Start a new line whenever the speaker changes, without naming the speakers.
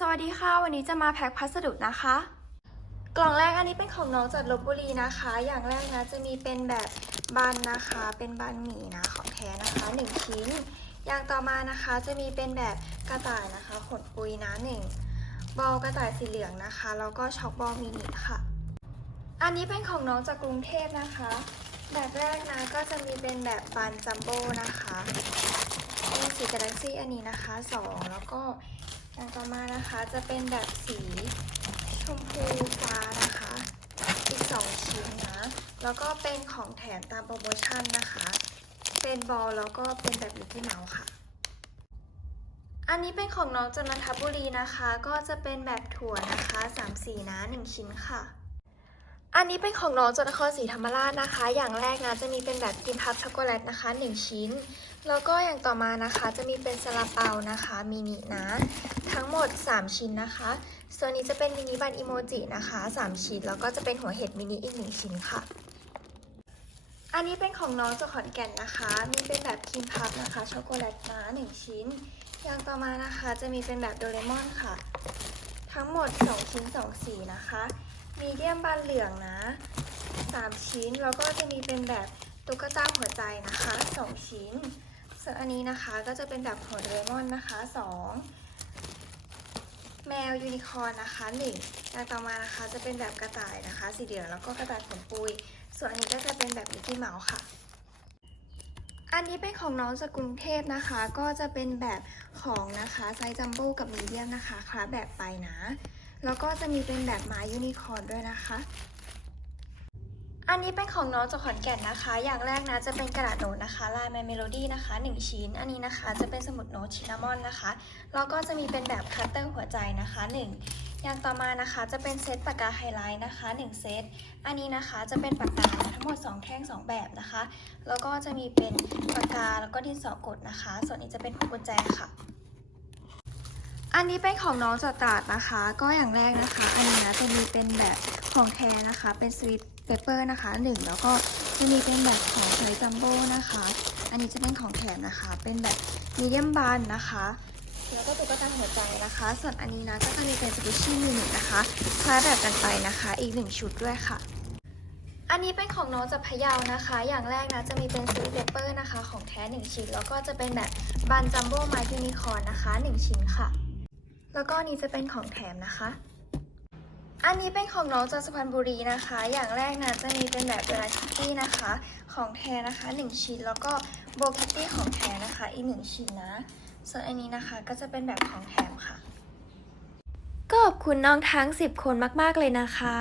สวัสดีค่ะ วันนี้จะมาแพ็คพัสดุนะคะ กล่องแรกอันนี้เป็นของน้องจากลบบุรีนะคะ อย่างแรกนะจะมีเป็นแบบบันนะคะ เป็นบันหมี่นะของแท้นะคะ 1 ชิ้น อย่างต่อมานะคะจะมีเป็นแบบกระต่ายนะคะขนปุยนะหนึ่งบอลกระต่ายสีเหลืองนะคะ แล้วก็ช็อกบอลมินิค่ะ อันนี้เป็นของน้องจากกรุงเทพนะคะ แบบแรกนะก็จะมีเป็นแบบบันจัมโบ้นะคะเป็นสีกาแล็กซี่อันนี้นะคะสองแล้วก็ อย่างต่อมานะคะจะเป็นแบบสีชมพูฟ้านะคะ อีกสองชิ้นนะ แล้วก็เป็นของแถมตามโปรโมชั่นนะคะ เป็นบอลแล้วก็เป็นแบบมิกกี้เมาส์ค่ะ อันนี้เป็นของน้องจันนทบุรีนะคะ ก็จะเป็นแบบถั่วนะคะ3สีนะ1ชิ้นค่ะ อันนี้เป็นของน้องจากนครศรีธรรมราชนะคะ อย่างแรกนะจะมีเป็นแบบกินพับช็อกโกแลตนะคะ 1 ชิ้น แล้วก็อย่างต่อมานะคะจะมีเป็นซาลาเปานะคะมินินะ ทั้งหมด 3 ชิ้นนะคะ ส่วนนี้จะเป็นมินิบันอิโมจินะคะ 3 ชิ้น แล้วก็จะเป็นหัวเห็ดมินิอีก 1 ชิ้นค่ะ อันนี้เป็นของน้องจากขอนแก่นนะคะ มีเป็นแบบครีมพับนะคะช็อกโกแลตนะ1ชิ้น อย่างต่อมานะคะจะมีเป็นแบบโดเรมอนค่ะ ทั้งหมด 2 ชิ้น 2 สีนะคะ มีเดียมบานเหลืองนะ 3 ชิ้น แล้วก็จะมีเป็นแบบตุ๊กตาหัวใจนะคะ 2 ชิ้น ส่วนอันนี้นะคะก็จะเป็นแบบหัวเรมอนนะคะ 2 แมวยูนิคอร์นนะคะ1อย่างต่อมานะคะจะเป็นแบบกระต่ายนะคะ สีเหลืองแล้วก็กระต่ายขนปุย ส่วนอันนี้ก็จะเป็นแบบมิกกี้เมาส์ค่ะอันนี้เป็นของน้องจากกรุงเทพนะคะ ก็จะเป็นแบบของนะคะไซส์จัมโบ้กับมีเดียมนะคะคลาสแบบไปนะ แล้วก็จะมีเป็นแบบไม้ยูนิคอร์นด้วยนะคะ อันนี้เป็นของน้องจากขอนแก่นนะคะ อย่างแรกนะจะเป็นกระดาษโน้ตนะคะ ลายแมเมโลดี้นะคะ 1 ชิ้น อันนี้นะคะ จะเป็นสมุดโน้ตชินามอนนะคะ แล้วก็จะมีเป็นแบบคัตเตอร์หัวใจนะคะ 1 อย่างต่อมานะคะจะเป็นเซตปากกาไฮไลท์นะคะ 1 เซต อันนี้นะคะจะเป็นปากกาทั้งหมด 2 แท่ง 2 แบบนะคะ แล้วก็จะมีเป็นปากกาแล้วก็ดินสอกดนะคะ ส่วนนี้จะเป็นพวกุญแจค่ะ อันนี้เป็นของน้องจากตราดนะคะ ก็อย่างแรกนะคะ อันนี้นะจะมีเป็นแบบของแท้นะคะ เป็นสวิตเปเปอร์นะคะหนึ่งแล้วก็จะมีเป็นแบบของไซส์จัมโบ้นะคะ อันนี้จะเป็นของแถมนะคะ เป็นแบบมีเดียมบานนะคะ แล้วก็ตุ๊กตาหัวใจนะคะ ส่วนอันนี้นะก็จะมีเป็นสปิชชี่มินินะคะคล้ายแบบกันไปนะคะ อีกหนึ่งชุดด้วยค่ะอันนี้เป็นของน้องจากพะเยานะคะ อย่างแรกนะจะมีเป็นซีเปเปอร์นะคะ ของแท้ 1 ชิ้น แล้วก็จะเป็นแบบบันจัมโบ้ไมค์ยูนิคอร์นนะคะ 1 ชิ้นค่ะ แล้วก็นนี้จะเป็นของแถมนะคะ อันนี้เป็นของน้องจากสุพรรณบุรีนะคะ อย่างแรกนะจะมีเป็นแบบเวลาคิตตี้นะคะ ของแท้นะคะ 1 ชิ้น แล้วก็โบคิตตี้ของแท้นะคะ อีก 1 ชิ้นนะ ส่วนอันนี้นะคะก็จะเป็นแบบของแถมค่ะ ก็ขอบคุณน้องทั้ง 10 คนมาก ๆ เลยนะคะ